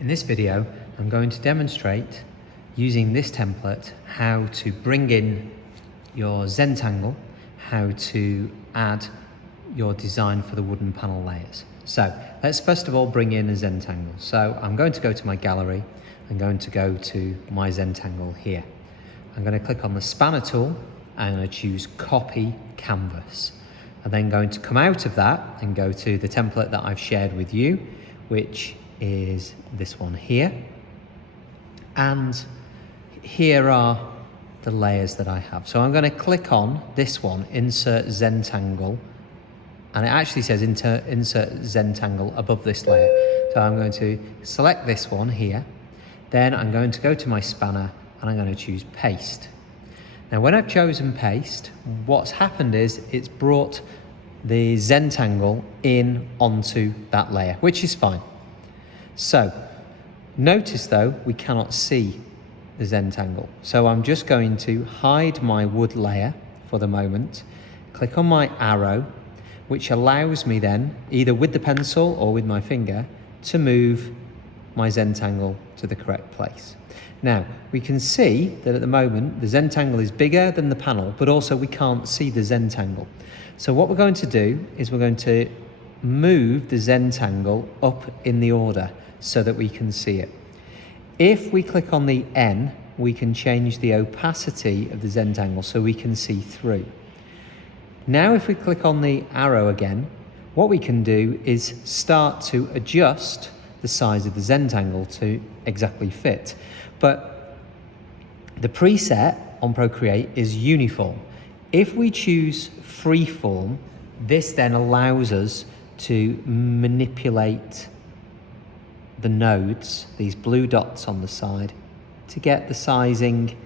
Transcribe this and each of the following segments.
In this video, I'm going to demonstrate using this template how to bring in your Zentangle, how to add your design for the wooden panel layers. So let's first of all bring in a Zentangle. So I'm going to go to my gallery. I'm going to go to my Zentangle here. I'm going to click on the spanner tool. I'm going to choose copy canvas. I'm then going to come out of that and go to the template that I've shared with you, which is this one here. And here are the layers that I have. So I'm going to click on this one, insert Zentangle, and it actually says insert Zentangle above this layer. So I'm going to select this one here. Then I'm going to go to my spanner and I'm going to choose paste. Now when I've chosen paste, what's happened is it's brought the Zentangle in onto that layer, which is fine. So notice though, we cannot see the Zentangle. So I'm just going to hide my wood layer for the moment, click on my arrow, which allows me then, either with the pencil or with my finger, to move my Zentangle to the correct place. Now, we can see that at the moment, the Zentangle is bigger than the panel, but also we can't see the Zentangle. So what we're going to do is we're going to move the Zentangle up in the order so that we can see it. If we click on the N, we can change the opacity of the Zentangle so we can see through. Now if we click on the arrow again, what we can do is start to adjust the size of the Zentangle to exactly fit. But the preset on Procreate is uniform. If we choose Freeform, this then allows us to manipulate the nodes, these blue dots on the side, to get the sizing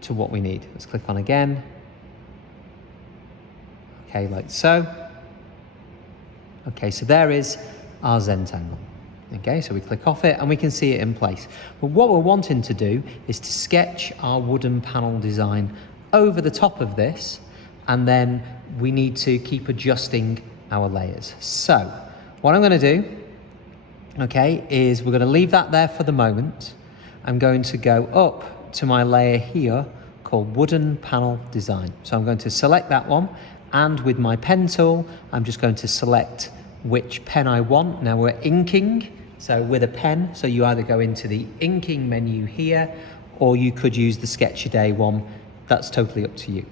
to what we need. Let's click on again. Okay, like so. Okay, so there is our Zentangle. Okay, so we click off it and we can see it in place. But what we're wanting to do is to sketch our wooden panel design over the top of this, and then we need to keep adjusting our layers. So what I'm going to do, okay, is we're going to leave that there for the moment. I'm going to go up to my layer here called wooden panel design. So I'm going to select that one, and with my pen tool, I'm just going to select which pen I want. Now we're inking, so with a pen, so you either go into the inking menu here, or you could use the Sketch a Day one. That's totally up to you.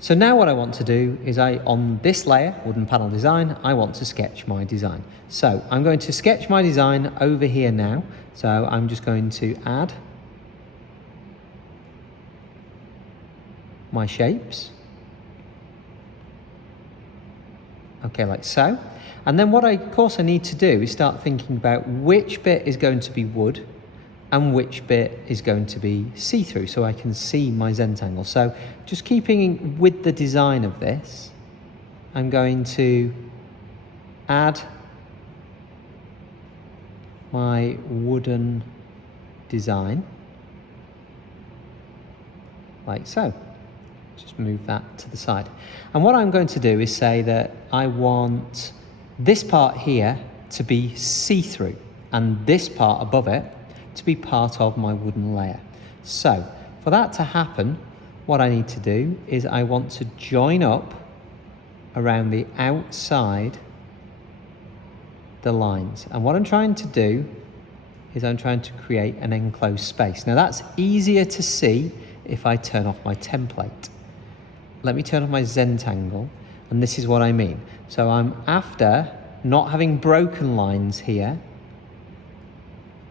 So now what I want to do is on this layer, wooden panel design, I want to sketch my design. So I'm going to sketch my design over here now. So I'm just going to add my shapes. Okay, like so. And then what of course I need to do is start thinking about which bit is going to be wood and which bit is going to be see-through, so I can see my Zentangle. So just keeping with the design of this, I'm going to add my wooden design, like so. Just move that to the side. And what I'm going to do is say that I want this part here to be see-through and this part above it to be part of my wooden layer. So for that to happen, what I need to do is I want to join up around the outside the lines. And what I'm trying to do is I'm trying to create an enclosed space. Now that's easier to see if I turn off my template. Let me turn off my Zentangle, and this is what I mean. So I'm after not having broken lines here,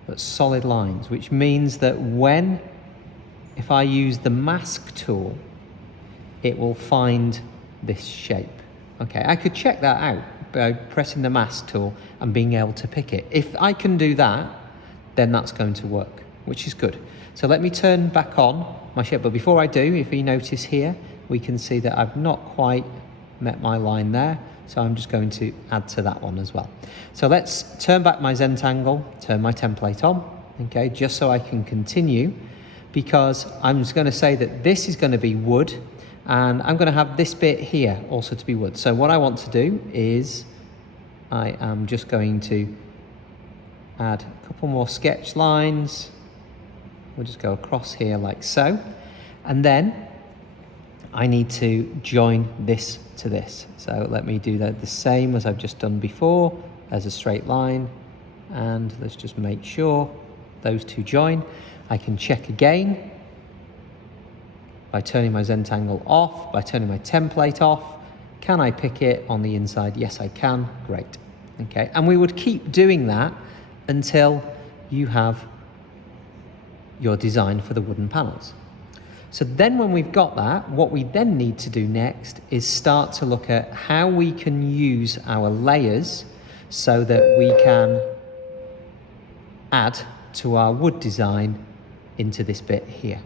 but solid lines, which means that if I use the mask tool, it will find this shape. Okay, I could check that out by pressing the mask tool and being able to pick it. If I can do that, then that's going to work, which is good. So let me turn back on my shape, but before I do, if you notice here, we can see that I've not quite met my line there, so I'm just going to add to that one as well. So let's turn back my Zentangle, turn my template on, okay, just so I can continue, because I'm just going to say that this is going to be wood, and I'm going to have this bit here also to be wood. So what I want to do is I am just going to add a couple more sketch lines. We'll just go across here like so. And then I need to join this to this. So let me do that the same as I've just done before as a straight line. And let's just make sure those two join. I can check again by turning my Zentangle off, by turning my template off. Can I pick it on the inside? Yes, I can. Great. Okay, and we would keep doing that until you have your design for the wooden panels. So then when we've got that, what we then need to do next is start to look at how we can use our layers so that we can add to our wood design into this bit here.